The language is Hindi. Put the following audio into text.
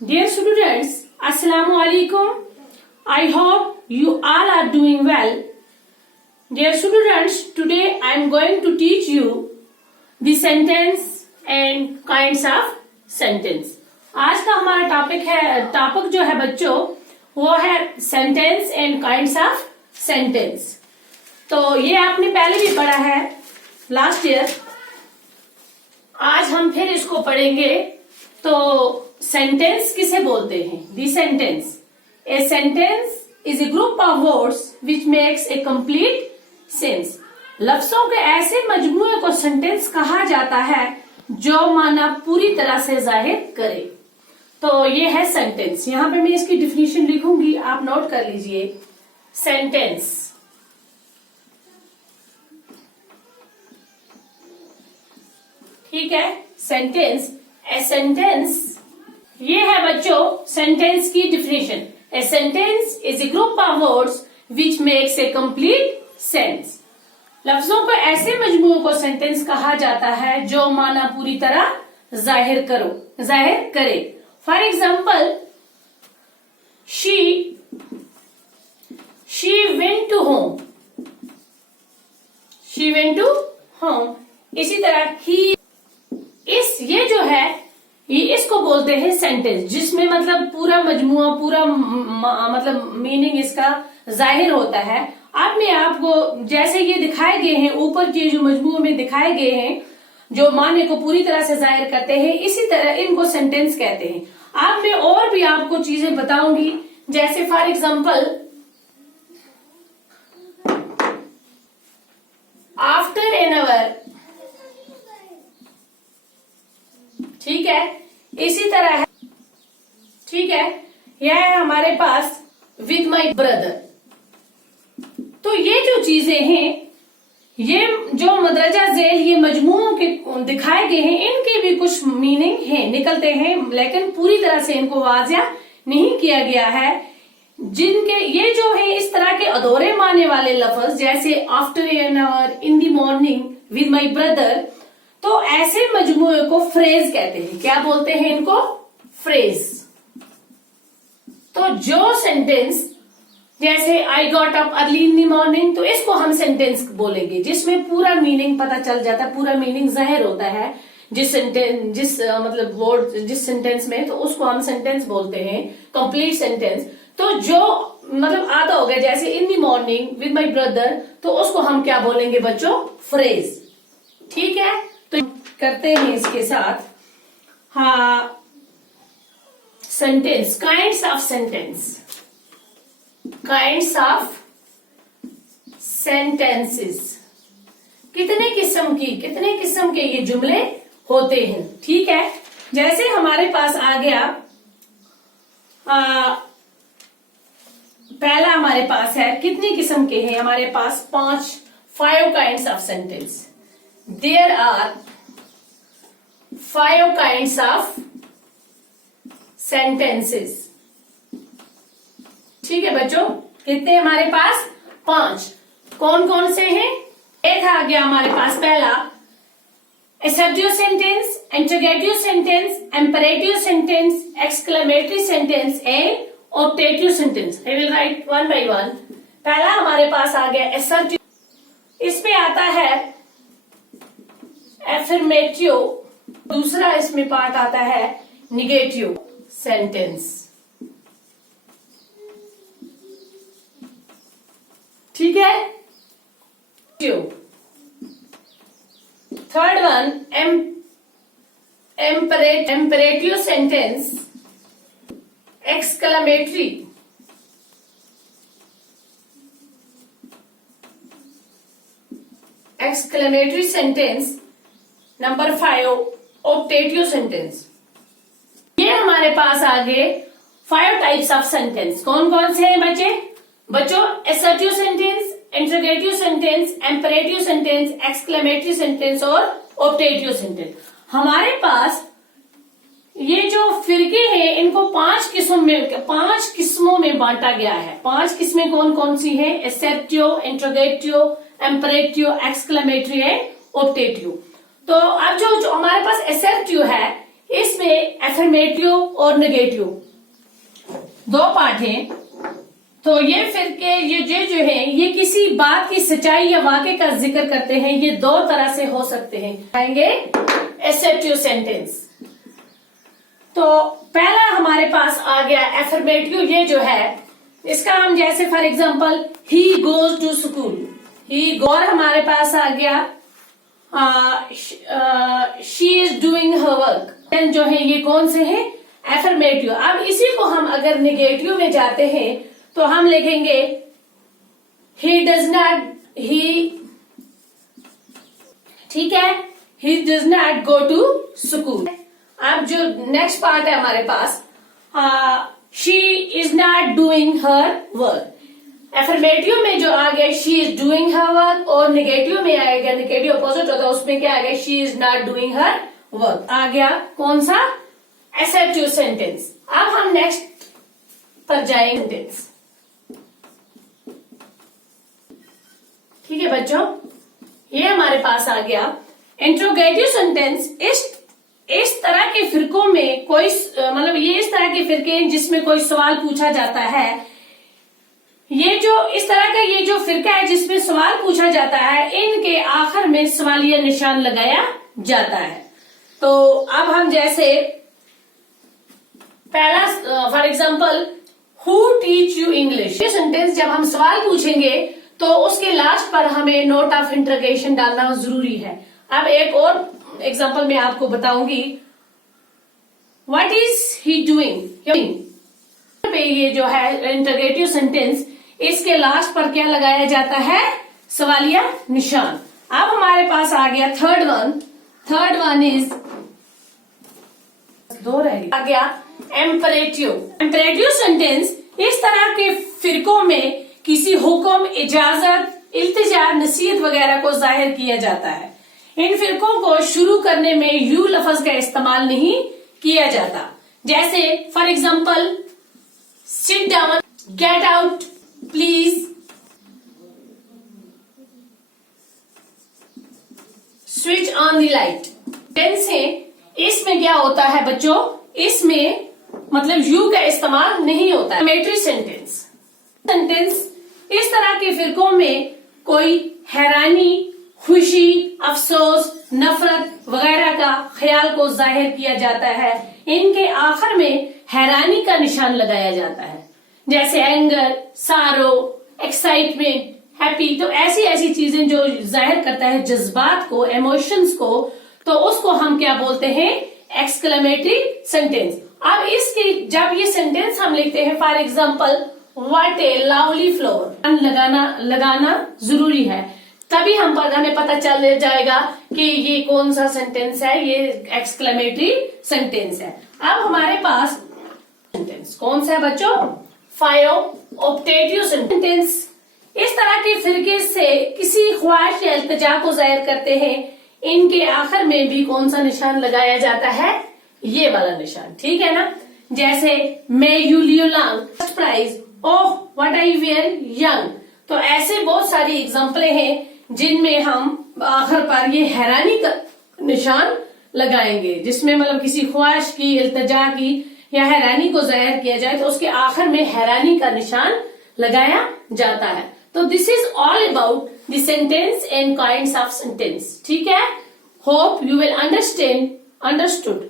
Dear students, Assalamu alaikum. I hope you all are doing well. Dear students, today I am going to teach you the sentence and kinds of sentence. आज का हमारा टॉपिक जो है बच्चों वो है sentence and kinds of sentence. तो ये आपने पहले भी पढ़ा है लास्ट ईयर। आज हम फिर इसको पढ़ेंगे। तो सेंटेंस किसे बोलते हैं? The sentence. A sentence is a group of words which makes a complete sense. लफ्जों के ऐसे मजमूए को सेंटेंस कहा जाता है जो माना पूरी तरह से जाहिर करे। तो ये है सेंटेंस। यहां पे मैं इसकी डिफिनीशन लिखूंगी, आप नोट कर लीजिए। सेंटेंस ठीक है। सेंटेंस, ए सेंटेंस, ये है बच्चों सेंटेंस की definition. A sentence is a group of words which makes a complete sense. लफ्जों को ऐसे मजमूओं को सेंटेंस कहा जाता है जो माना पूरी तरह जाहिर करे। For example, she went to home. She went to home. इसी तरह ही ये जो है ये इसको बोलते हैं सेंटेंस, जिसमें मतलब पूरा मजमुआ पूरा मतलब मीनिंग इसका जाहिर होता है। अब मैं आपको जैसे ये दिखाए गए हैं ऊपर के जो मजमुए में दिखाए गए हैं जो माने को पूरी तरह से जाहिर करते हैं, इसी तरह इनको सेंटेंस कहते हैं। अब मैं और भी आपको चीजें बताऊंगी, जैसे for example, after an hour, ठीक है। इसी तरह है, ठीक है, यह है हमारे पास विद माई ब्रदर। तो ये जो चीजें हैं, ये जो मदरजा झेल ये मजमूओं के दिखाए गए हैं, इनके भी कुछ मीनिंग है निकलते हैं, लेकिन पूरी तरह से इनको वाज़िया नहीं किया गया है। जिनके ये जो है इस तरह के अधूरे माने वाले लफ्ज, जैसे after an hour, in the morning, with my brother, तो ऐसे मजमूए को फ्रेज कहते हैं। क्या बोलते हैं इनको? फ्रेज। तो जो सेंटेंस जैसे I got up early in the morning, तो इसको हम सेंटेंस बोलेंगे, जिसमें पूरा मीनिंग पता चल जाता है, पूरा मीनिंग जाहिर होता है जिस मतलब वर्ड जिस सेंटेंस में, तो उसको हम सेंटेंस बोलते हैं, कंप्लीट सेंटेंस। तो जो मतलब आधा हो गया, जैसे इन दी मॉर्निंग विद माई ब्रदर, तो उसको हम क्या बोलेंगे बच्चों? फ्रेज। ठीक है। तो करते हैं इसके साथ sentence, kinds of sentence, kinds of sentences. कितने किस्म के ये जुमले होते हैं, ठीक है। जैसे हमारे पास आ गया पहला हमारे पास है, कितने किस्म के हैं हमारे पास? 5 kinds of sentence. There are 5 kinds of sentences. ठीक है बच्चों, कितने हमारे पास? 5। कौन कौन से हैं? एक आ गया हमारे पास पहला assertive sentence, interrogative sentence, imperative sentence, exclamatory sentence and optative sentence. I will write one by one. पहला हमारे पास आ गया assertive। इस पे आता है एफर्मेटिव। दूसरा इसमें पार्ट आता है निगेटिव सेंटेंस। ठीक है। Third one imperative sentence, exclamatory, sentence. Number 5 optative sentence. ये हमारे पास आगे 5 टाइप्स ऑफ सेंटेंस। कौन कौन से हैं बच्चों? Assertive sentence, interrogative sentence, imperative sentence, exclamatory sentence और ऑप्टेटिव सेंटेंस। हमारे पास ये जो फिरके हैं इनको 5 किस्मों में बांटा गया है। 5 किस्में कौन कौन सी हैं? Assertive, interrogative, imperative, exclamatory and optative. तो अब जो हमारे पास असर्टिव है, इसमें से एफर्मेटिव और नेगेटिव दो पार्ट हैं। तो ये फिरके ये जो है ये किसी बात की सच्चाई या वाक़े का जिक्र करते हैं। ये दो तरह से हो सकते हैं। आएंगे एसेप्टिव सेंटेंस। तो पहला हमारे पास आ गया एफर्मेटिव। ये जो है इसका हम जैसे for example he goes to school, he goes हमारे पास आ गया she is doing her work. जो है ये कौन से हैं? एफर्मेटिव। अब इसी को हम अगर नेगेटिव में जाते हैं तो हम लिखेंगे ही डज नॉट, ही, ठीक है, he does not go to school. अब जो नेक्स्ट पार्ट है हमारे पास she is not doing her work. Affirmative में जो आ गया she is doing her work और नेगेटिव में आएगा, नेगेटिव अपोजिट होता है, उसमें क्या आ गया? She is not doing her work. आ गया कौन सा? Assertive sentence. अब हम नेक्स्ट पर जाएंगे सेंटेंस। ठीक है बच्चों, ये हमारे पास आ गया इंट्रोगेटिव सेंटेंस। इस तरह के फिरकों में कोई मतलब ये इस तरह के फिरके हैं जिसमें कोई सवाल पूछा जाता है। ये जो इस तरह का ये जो फिरका है जिसमें सवाल पूछा जाता है, इनके आखिर में सवालिया निशान लगाया जाता है। तो अब हम जैसे पहला for example who teach you English, ये सेंटेंस जब हम सवाल पूछेंगे तो उसके लास्ट पर हमें नोट ऑफ इंटरोगेशन डालना जरूरी है। अब एक और एग्जाम्पल मैं आपको बताऊंगी। व्हाट इज ही डूइंग पे ये जो है इंटरोगेटिव सेंटेंस, इसके लास्ट पर क्या लगाया जाता है? सवालिया निशान। अब हमारे पास आ गया थर्ड वन इज दो रह गया, आ गया एम्परेटिव सेंटेंस। इस तरह के फिरकों में किसी हुक्म, इजाजत, इल्तिजा, नसीहत वगैरह को जाहिर किया जाता है। इन फिरकों को शुरू करने में यू लफ्ज का इस्तेमाल नहीं किया जाता। जैसे for example sit down, get out please, switch on the light. Tense है, इसमें क्या होता है बच्चों? इसमें मतलब यू का इस्तेमाल नहीं होता है। एफर्मेटिव सेंटेंस इस तरह के फिरकों में कोई हैरानी, खुशी, अफसोस, नफरत वगैरह का ख्याल को जाहिर किया जाता है। इनके आखिर में हैरानी का निशान लगाया जाता है, जैसे एंगर, सारो, एक्साइटमेंट, हैप्पी। तो ऐसी चीजें जो जाहिर करता है जज्बात को, इमोशंस को, तो उसको हम क्या बोलते हैं? Exclamatory sentence. अब इसकी जब ये सेंटेंस हम लिखते हैं for example what A lovely flower, लगाना जरूरी है, तभी हमें पता चल जाएगा कि ये कौन सा सेंटेंस है, ये एक्सक्लेमेटरी सेंटेंस है। अब हमारे पास सेंटेंस कौन सा है बच्चों? Optative sentence. इस तरह के फिरके से किसी ख्वाहिश या इल्तिजा को जाहिर करते हैं। इनके आखिर में भी कौन सा निशान लगाया जाता है? ये वाला निशान, ठीक है ना। जैसे may you live long, first prize, oh what I were young. तो ऐसे बहुत सारी एग्जाम्पलें हैं जिनमें हम आखिर पर ये हैरानी का निशान लगाएंगे, जिसमें मतलब किसी ख्वाहिश की, इल्तिजा की या हैरानी को जाहिर किया जाए तो उसके आखिर में हैरानी का निशान लगाया जाता है। तो this is all about the sentence and kinds of sentence. ठीक है, होप यू विल अंडरस्टूड।